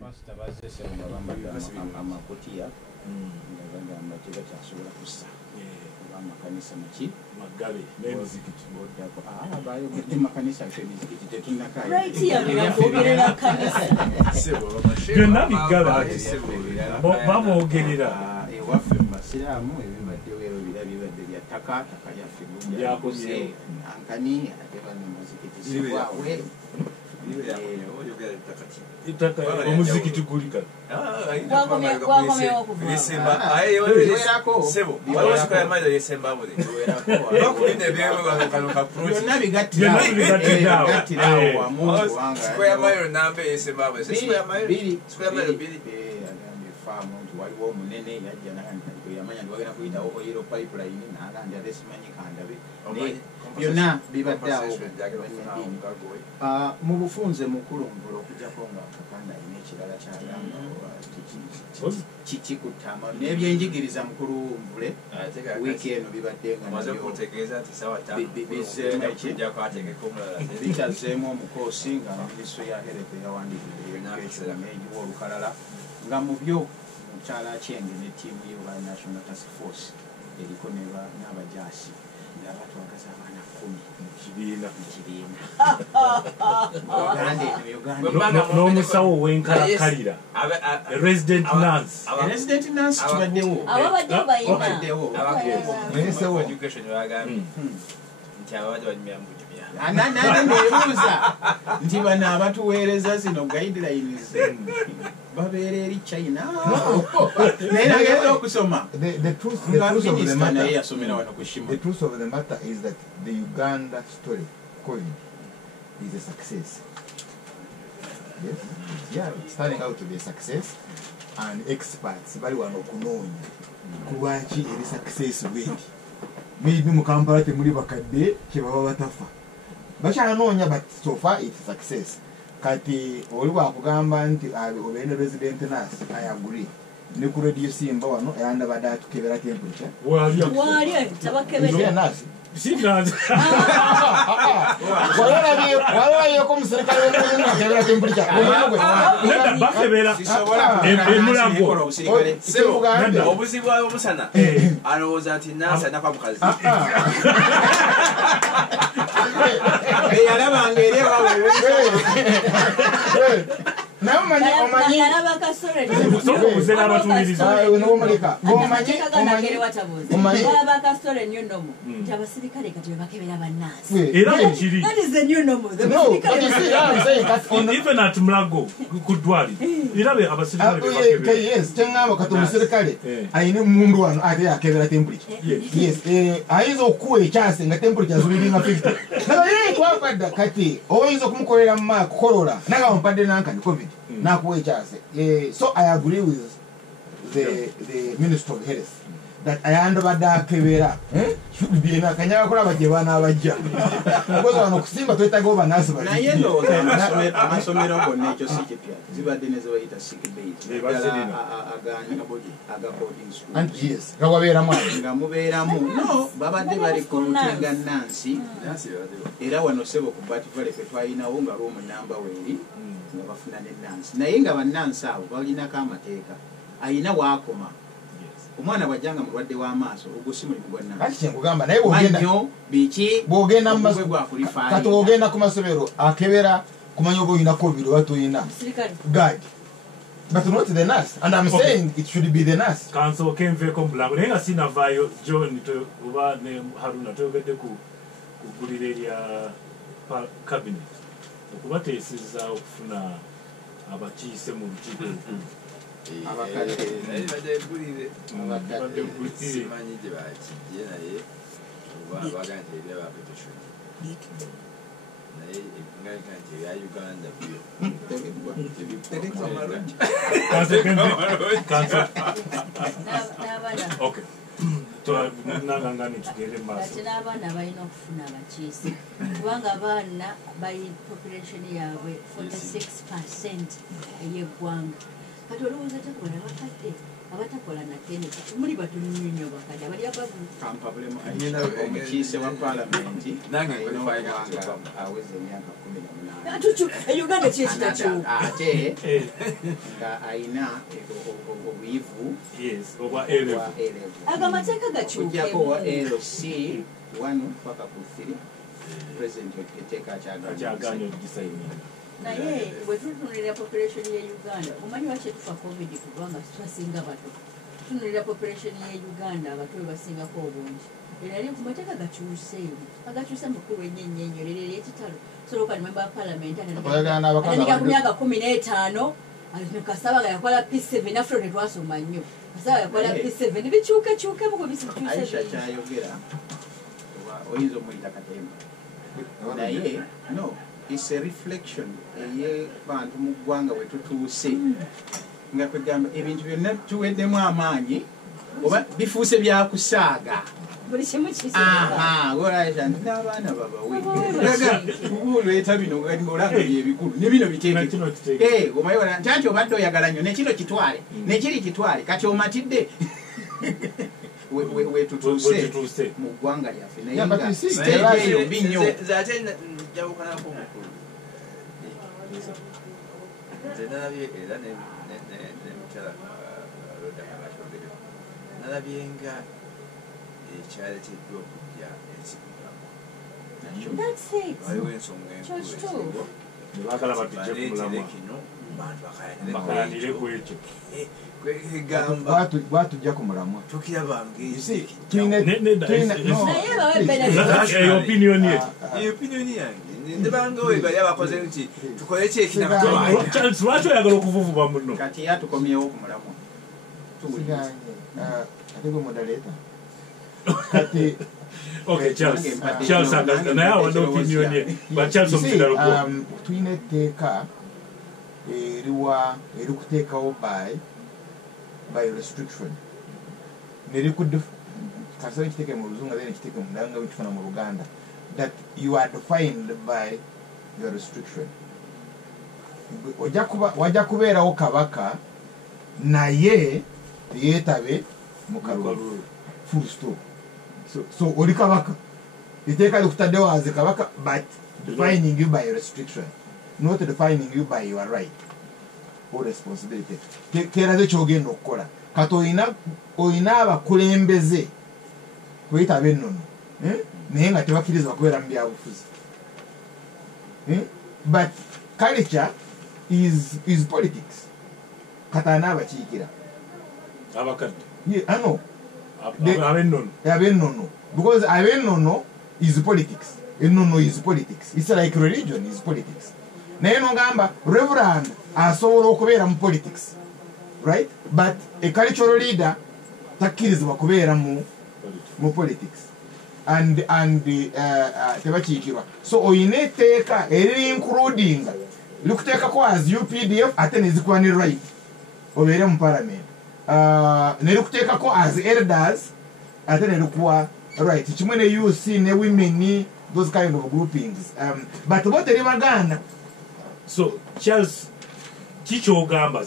Pastor bazese ngabamba amakotiya ngabanga kiba kyasobola kussa amakanisa maki magabe n'emizikiti bodako bayo kuti makanisa emizikiti tetunakayo right here ngogerera kanisa sebo bamashe byonna bigabe bamwogerera ewaffe mu basiraamu ebibadde wero birabibadde bya taka lyaffe byakoze ankani ate bano muzikiti sibwawe itaka omuzikiti guli kale wakomewo okuva December ayo sebo wala kwa maana December bode bakulinde byewe bakanoka approach byonna bigattirawo wamuntu wanga square mile nambe December bode square mile bili omuntu waliwo omunene yajja n'agamba yamanya ndibagenda kuyitawo oyero pipeline n'agamba atesimanyi kandabe byonna bibadde awo mu bufunze mukulu mvula okujjako nga kakanda alina ekirala kyagamba kikikutama n'ebyenjigiriza mukulu mvule wiiki eno bibadde nga bitazzeemu omukoosi nga minisitule ya health yawandiikidde negiwa olukalala nga mu byo mukyala Kyenge ne ttiimu y'oba National Task Force eriko n'abajaasi nga batwagaza abaana 10 mu kibiina n'omusawo w'enkalakalira resident nurse kibaddewo ababaddewo bayina education bagambye nti ababadde banyumya mu nande nebuuza nti bano abatuweereza zino guidelines babeera eri China naye nagenda okusoma minisita naye yasomera wano ku Shimo. The truth of the matter is that the Uganda story, COVID, is a success. Yes, yeah, it's turning out to be a success, and experts bali wano kunoonya kulwaki eri success bwendi. Maybe mu Kampala temuli bakadde kyebaba batafa. Bakyanoonya, but so far it's a success. Kati oli wakugamba nti obeera resident nurse, I agree. Ne ku radio Simba wano ayanda badde atukebera temperature. wali tabakebera Nurse. sinanze walabako muserikale w'ekebera temperature. nedda bakebera emulago obuzibu bwayo omusana alowooza nti nansi anakwa mukazi eyalabanga eri ewawe naye omanyi okuzera abatuuliriza bakasole new normal nti abasirikale kati bebakebera bannansi era ekiri that is the new normal even at mulago ku ddwaliro era abasirikale bebakebera kyeŋŋamba kati omuserikale ayina emundu wano ate yakebera temperature. Yes, ayinza okukuwa ekyase nga temperature zuliringa 50 naye twakadda kati oyinza okumukolera mu kukolola naga ompadde nankani covid nakuwa ekyase. So I agree with the Minister of Health that ayanda badde akebera should be na kanyaga kulaba gye baana abajja because wano kusimba twetagawo bannansi naye ndowooza amasomero gonna ekyo si kipya zibadde ne zebayita sick base aga boarding school yes gawabeeramu nga mubeeramu no babadde bali ku lutenga nansi era wano sebo ku bativale kwe twalinawo nga lwomu namba weeri nga bafuna ne nansi naye nga bannansi abo balinako amateeka ayina waakoma omwana bwajjanga mulwadde w'amaaso ogwo si mulimu gwa nansi kyenkugamba naye bwogenda kati ogenda ku masomero akebera kumanya oba oyina covid oba toyina guide but not the nurse, and I'm saying it should be the nurse. Council came very complex. Nenga sina vayo John to oba ne Haruna togedde ku kulireria cabinet okubateeseza okufuna abakiise mu lukiiko okay. n'abaana balina okufuna abakiise kubanga abaana bali population yaabwe 46% ey'eggwanga kati olowooza tekola bakadde abatakola nate muli batono nnyo bakadde abali abavu kampabulemu omukiise wa paalamenti aweza emyaka 18 Uganda kyekitakyuka ate nga ayina obuyivu obwa agamateeka gakyukeko wa LC 1 paka ku 3 president ekiteeka kyaganya okugisayinga naye bwetutunulira population ye Uganda omanyi waki tufa covid kubanga twasinga bato tutunulira population ye Uganda abato basingako obungi era ali ku mateeka gakyuse agakyuse mukulu ennyo lero ekitalo soloka member of parliament anandika ku myaka 15 Kasaba yakola P7 afro ne twasoma nnyo Kasaba yakola P7 bikyuke muko bisikyuse Aisha kyayogera oyinza omuyita katemba naye no it's a reflection eye bantu mu ggwanga we tutuuse nga kwegamba ebintu byonna tuweddemu amaanyi oba bifuuse byakusaaga buli kimu kisa Aisha n'abaana babawe olweta bino ng'olanga byebikulu ne bino biteeke omaye wala nti obadde oyagala nnyo nekino kitwale nekiri kitwale kati omatidde we tutuuse mu ggwanga lyaffe naye nga stage eyo mbi nnyo ate njawukanako omukulu nze nalabye era nemukyala lodakabakyogereko nalabye nga ekyaleteddwa okujja ensibuwaliwo ensonga enkulu nebagala batujje kumulama kino bakayanire ku ekyo bwatujja ku mulamwa opinion yange ndebanga we bali abakoze nti tukole lwaki oyagala okuvuvuba muno kati yatukomyewo ku mulamwa ate gwe modaleta kati Okay, Charles naye awana opinion ye but Charles omukiralo tulina etteeka erikuteekawo by restriction kasaba ekiteeke mu luzungu ate nekiteeke mundala nga bwekifuna mu Luganda that you are defined by your restriction wajja kubeerawo kabaka naye teyeetabe mu kalulu full stop so oli kabaka iteeka likutaddewo as kabaka but defining you by restriction not defining you by your right or responsibility keraze kyogenda okukola kati oyina abakulembeze kweyita ab'ennono naye nga tebakkiriza bakubeera mu byabufuzi but culture is politics kati ana abakiikira abakadde ano ab'ennono because ab'ennono is politics ennono is politics it's like religion is politics naye nogamba reverend asobola okubeera mu politics right but a cultural leader takkirizibwa kubeera mu politics and tebakiikirwa so oyina etteeka eriri including likuteekako as UPDF ate nezikuba ne right obeere mu parliament nelikuteekako as elders ate nelikuwa right kimwe ne UC ne women those kind of groupings but bo teribagaana so Charles kikyogamba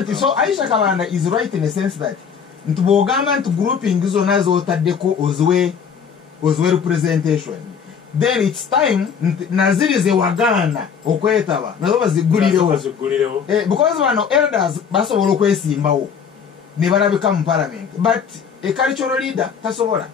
nti so Aisha Kabanda is right in a sense that nti bwogamba nti grouping zonna zotaddeko oziwe representation then it's time naziri zewagaana okwetaba nazo bazigulirewo because bano elders basobola okwesimbawo ne balabika mu parliament but a cultural leader tasobola